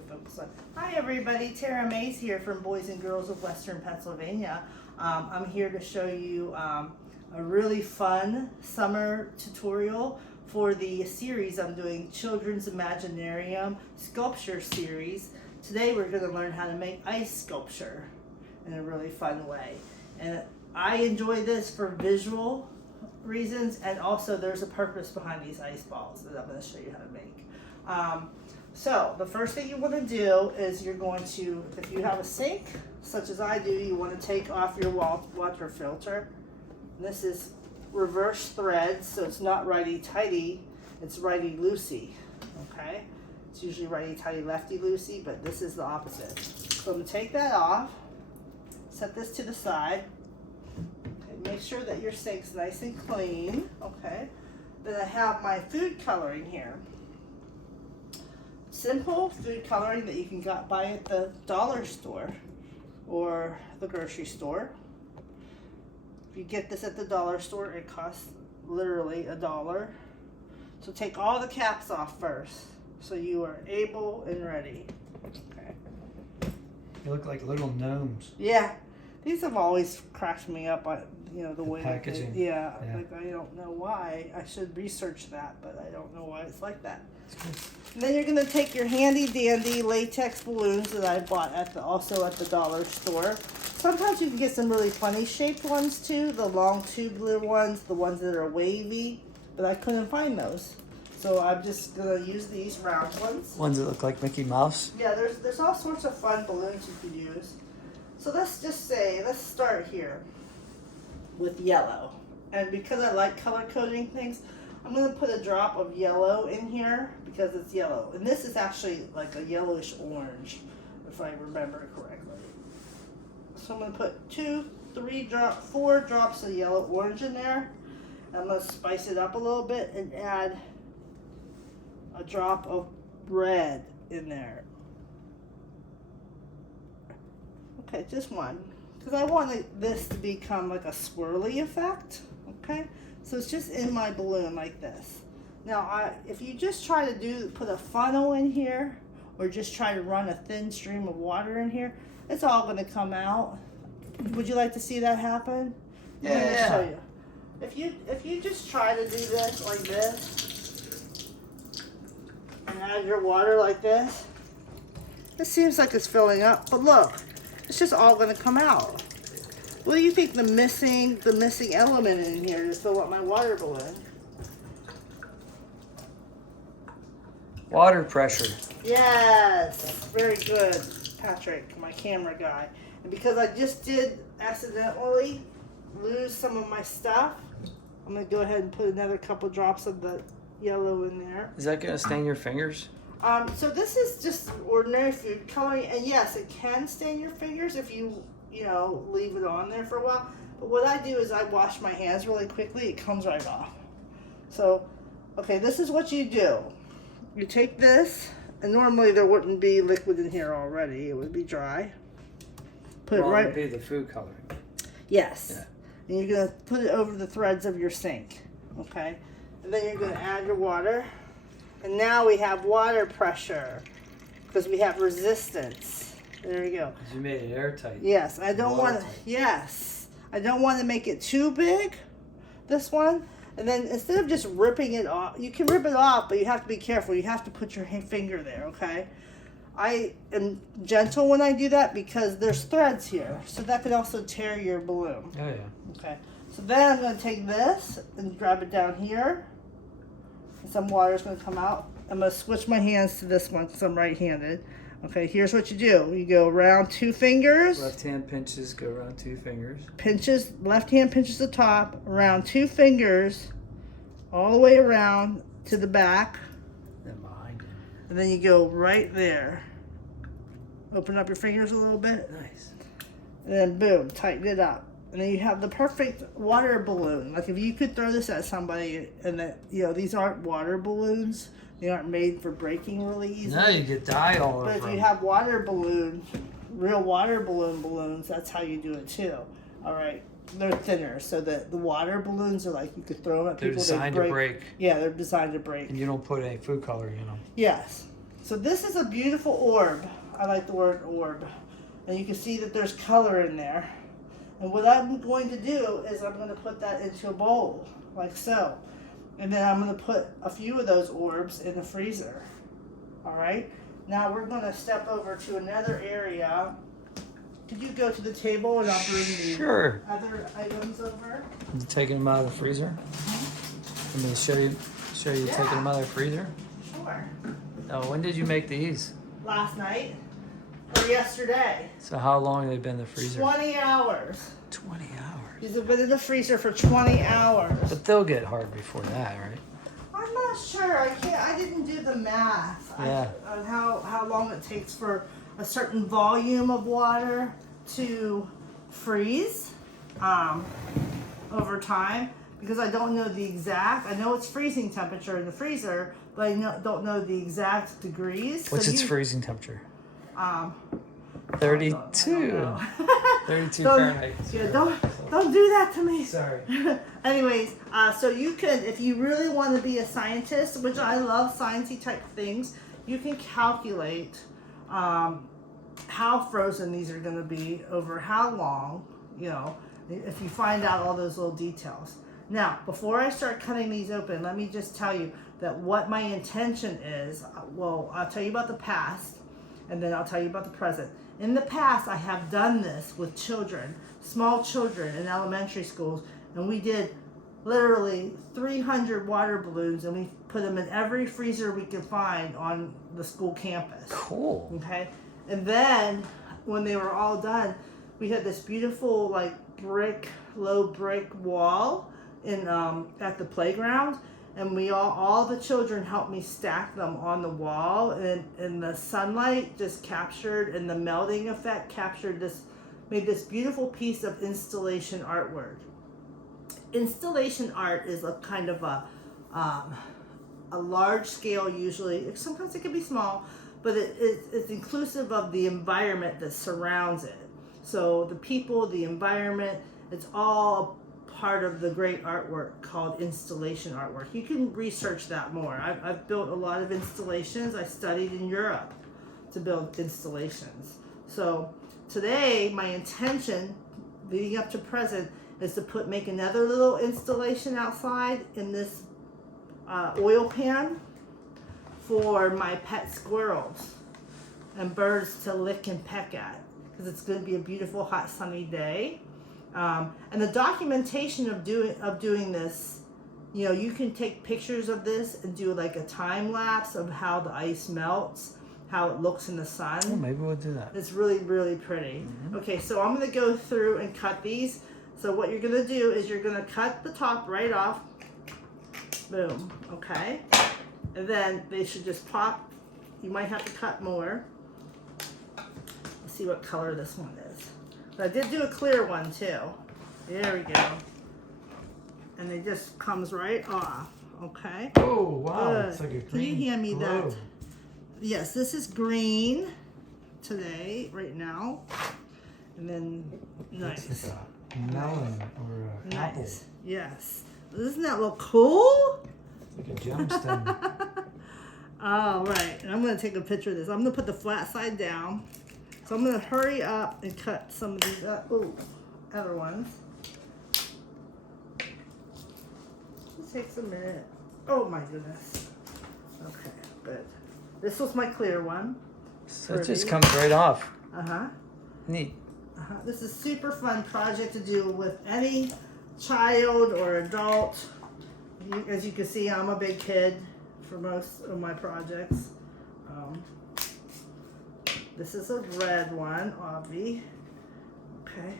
can focus on. Hi everybody, Tara Mays here from Boys and Girls of Western Pennsylvania. I'm here to show you a really fun summer tutorial for the series I'm doing, Children's Imaginarium Sculpture Series. Today we're going to learn how to make ice sculpture in a really fun way. And I enjoy this for visual reasons, and also there's a purpose behind these ice balls that I'm going to show you how to make. So the first thing you want to do is you're going to, if you have a sink such as I do, you want to take off your water filter. And this is reverse thread, so it's not righty-tighty, it's righty-loosey, okay? It's usually righty-tighty, lefty-loosey, but this is the opposite. So I'm going to take that off, set this to the side. Okay, make sure that your sink's nice and clean, okay? Then I have my food coloring here. Simple food coloring that you can buy at the dollar store or the grocery store. If you get this at the dollar store, it costs literally $1. So take all the caps off first, so you are able and ready. Okay. They look like little gnomes. Yeah, these have always cracked me up. The way packaging. Yeah, like I don't know why. I should research that, but I don't know why it's like that. And then you're going to take your handy dandy latex balloons that I bought also at the dollar store. Sometimes you can get some really funny shaped ones too, the long tubular ones, the ones that are wavy, but I couldn't find those. So I'm just going to use these round ones. Ones that look like Mickey Mouse. Yeah, there's all sorts of fun balloons you could use. So let's start here with yellow. And because I like color coding things, I'm going to put a drop of yellow in here because it's yellow. And this is actually like a yellowish orange, if I remember correctly. So I'm going to put 4 drops of yellow orange in there. I'm going to spice it up a little bit and add a drop of red in there. Okay, just one. Because I want this to become like a swirly effect. Okay? So it's just in my balloon like this. Now, if you just try to put a funnel in here, or just try to run a thin stream of water in here, it's all going to come out. Would you like to see that happen? Yeah. Let me show you. If you just try to do this like this, and add your water like this, it seems like it's filling up, but look, it's just all going to come out. What do you think the missing element in here to fill up my water balloon? Water pressure. Yes, very good, Patrick, my camera guy. And because I just did accidentally lose some of my stuff, I'm going to go ahead and put another couple drops of the yellow in there. Is that going to stain your fingers? So this is just ordinary food coloring, and yes, it can stain your fingers if you leave it on there for a while. But what I do is I wash my hands really quickly. It comes right off. So, okay, this is what you do. You take this, and normally there wouldn't be liquid in here already. It would be dry. Put it right. It would be the food coloring. Yes. Yeah. And you're gonna put it over the threads of your sink. Okay. And then you're gonna add your water. And now we have water pressure because we have resistance. There we go. You made it airtight. Yes, I don't want to. Yes, I don't want to make it too big. This one, and then instead of just ripping it off, you can rip it off, but you have to be careful. You have to put your finger there. Okay. I am gentle when I do that because there's threads here, so that could also tear your balloon. Oh yeah. Okay. So then I'm going to take this and grab it down here. Some water is going to come out. I'm going to switch my hands to this one because I'm right-handed. Okay, here's what you do. You go around 2 fingers. Left hand pinches, go around 2 fingers. Pinches, left hand pinches the top, around 2 fingers, all the way around to the back. Then behind it. And then you go right there. Open up your fingers a little bit. Nice. And then boom, tighten it up. And then you have the perfect water balloon. Like if you could throw this at somebody and these aren't water balloons. They aren't made for breaking really easily. No, you get dye all over. But if you have water balloons, real water balloons, that's how you do it too. All right. They're thinner, so that the water balloons are like you could throw them at people. They're designed to break. Yeah, they're designed to break. And you don't put any food coloring in them. Yes. So this is a beautiful orb. I like the word orb. And you can see that there's color in there. And what I'm going to do is I'm going to put that into a bowl, like so. And then I'm going to put a few of those orbs in the freezer. All right? Now we're going to step over to another area. Could you go to the table and I'll bring the other items over? You taking them out of the freezer? Let me show you taking them out of the freezer? Sure. Oh, when did you make these? Last night or yesterday. So how long have they been in the freezer? 20 hours. 20 hours. These have been in the freezer for 20 hours. But they'll get hard before that, right? I'm not sure. I didn't do the math on how long it takes for a certain volume of water to freeze over time, because I don't know the exact. I know it's freezing temperature in the freezer, but I don't know the exact degrees. What's its freezing temperature? 32. 32 Fahrenheit. Yeah, don't do that to me. Sorry. Anyways, so you could, if you really want to be a scientist, which I love sciencey type things, you can calculate how frozen these are going to be over how long, if you find out all those little details. Now, before I start cutting these open, let me just tell you that what my intention is. Well, I'll tell you about the past, and then I'll tell you about the present. In the past, I have done this with children, small children in elementary schools, and we did literally 300 water balloons, and we put them in every freezer we could find on the school campus. Cool. Okay? And then, when they were all done, we had this beautiful, low brick wall at the playground, and all the children helped me stack them on the wall, and the sunlight just captured, and the melting effect made this beautiful piece of installation artwork. Installation art is a kind of a large scale, usually. Sometimes it can be small, but it's inclusive of the environment that surrounds it. So the people, the environment, it's all part of the great artwork called installation artwork. You can research that more. I've built a lot of installations. I studied in Europe to build installations. So today, my intention, leading up to present, is to make another little installation outside in this oil pan for my pet squirrels and birds to lick and peck at, because it's going to be a beautiful, hot, sunny day. And the documentation of doing this, you can take pictures of this and do like a time lapse of how the ice melts, how it looks in the sun. Oh, maybe we'll do that. It's really, really pretty. Mm-hmm. Okay, so I'm going to go through and cut these. So what you're going to do is you're going to cut the top right off. Boom. Okay. And then they should just pop. You might have to cut more. Let's see what color this one is. But I did do a clear one too. There we go. And it just comes right off. Okay. Oh, wow. Good. It's like a green Can you hand me glow. that? Yes, this is green today, right now. And then, nice. Like a melon or an apple. Nice. Yes. Doesn't that look cool? It's like a gemstone. All right. And I'm going to take a picture of this. I'm going to put the flat side down. So I'm going to hurry up and cut some of these other ones. It takes a minute. Oh my goodness. Okay, good. This was my clear one. So it just comes right off. Uh-huh. Neat. Uh-huh. This is a super fun project to do with any child or adult. As you can see, I'm a big kid for most of my projects. This is a red one, Obvi. Okay.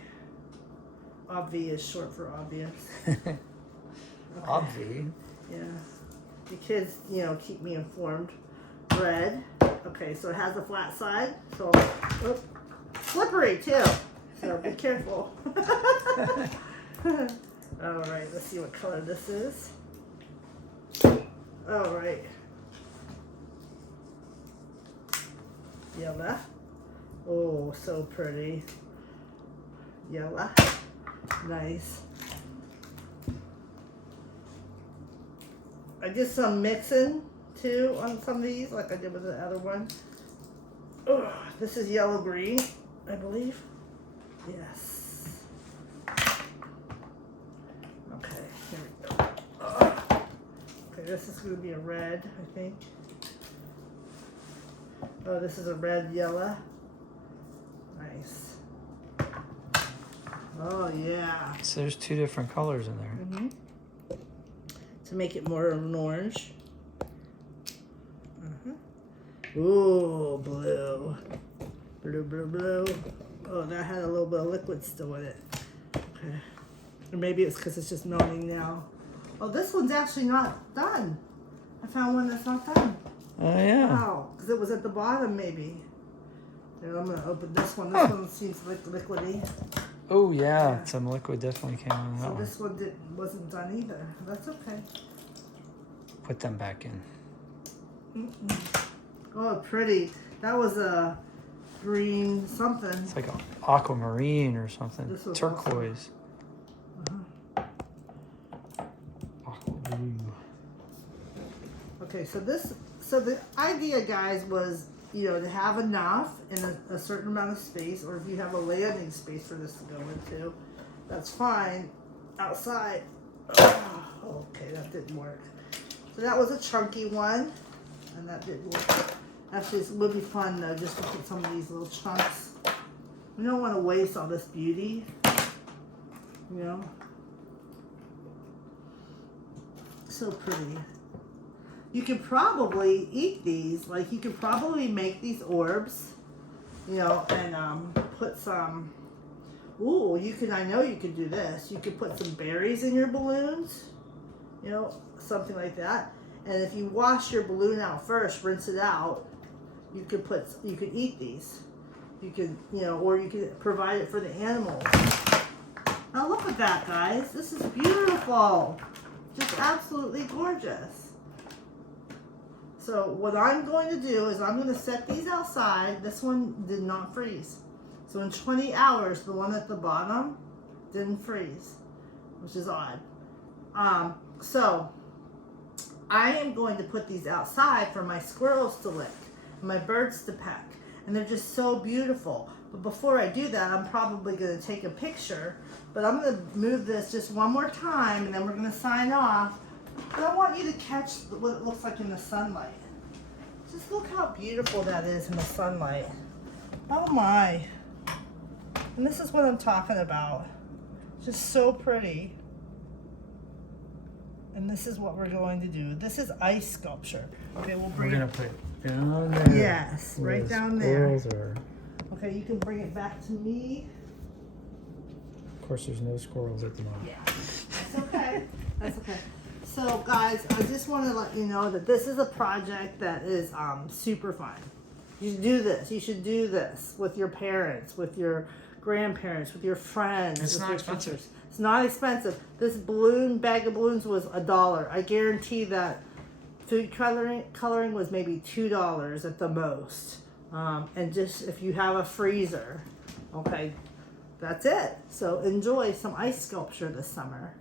Obvi is short for obvious. Okay. Obvi. Yeah. The kids, keep me informed. Red. Okay, so it has a flat side. So, slippery too. So be careful. All right, let's see what color this is. All right. Yellow. Oh, so pretty. Yellow. Nice. I did some mixing too on some of these, like I did with the other one. Ugh, this is yellow green, I believe. Yes. Okay, here we go. Ugh. Okay, this is going to be a red, I think. Oh, this is a red yellow. Nice. Oh, yeah. So there's 2 different colors in there. Mm-hmm. To make it more of an orange. Ooh, blue. Blue, blue, blue. Oh, that had a little bit of liquid still in it. Okay. Or maybe it's because it's just melting now. Oh, this one's actually not done. I found one that's not done. Oh, yeah. Wow, because it was at the bottom, maybe. Here, I'm going to open this one. This one seems like liquidy. Oh, yeah. Some liquid definitely came on that So one. this one wasn't done either. That's okay. Put them back in. Mm-mm. Oh, pretty. That was a green something. It's like an aquamarine or something. This was Turquoise. Uh-huh. Aqua blue. Okay, so the idea, guys, was, you know, to have enough in a certain amount of space, or if you have a landing space for this to go into, that's fine. Outside. Oh, okay, that didn't work. So that was a chunky one, and that didn't work. Actually, it would be fun, though, just to put some of these little chunks. We don't want to waste all this beauty, you know. So pretty. You could probably eat these. Like, you could probably make these orbs, you know, and put some. Ooh, you could. I know you could do this. You could put some berries in your balloons, you know, something like that. And if you wash your balloon out first, rinse it out, you could eat these. You could, you know, or you could provide it for the animals. Now look at that, guys. This is beautiful. Just absolutely gorgeous. So what I'm going to do is I'm going to set these outside. This one did not freeze. So in 20 hours, the one at the bottom didn't freeze, which is odd. So I am going to put these outside for my squirrels to lick, and my birds to peck, and they're just so beautiful. But before I do that, I'm probably going to take a picture, but I'm going to move this just one more time, and then we're going to sign off. But I want you to catch what it looks like in the sunlight. Just look how beautiful that is in the sunlight. Oh my. And this is what I'm talking about. Just so pretty. And this is what we're going to do. This is ice sculpture. Okay, we'll bring We're it. going to put it down there. Yes, where right the down there. squirrels are. Okay, you can bring it back to me. Of course, there's no squirrels at the moment. Yeah, that's okay. That's okay. So, guys, I just want to let you know that this is a project that is super fun. You should do this. You should do this with your parents, with your grandparents, with your friends. It's with not your expensive. teachers. It's not expensive. This bag of balloons was $1. I guarantee that food coloring was maybe $2 at the most. And just if you have a freezer, okay, that's it. So enjoy some ice sculpture this summer.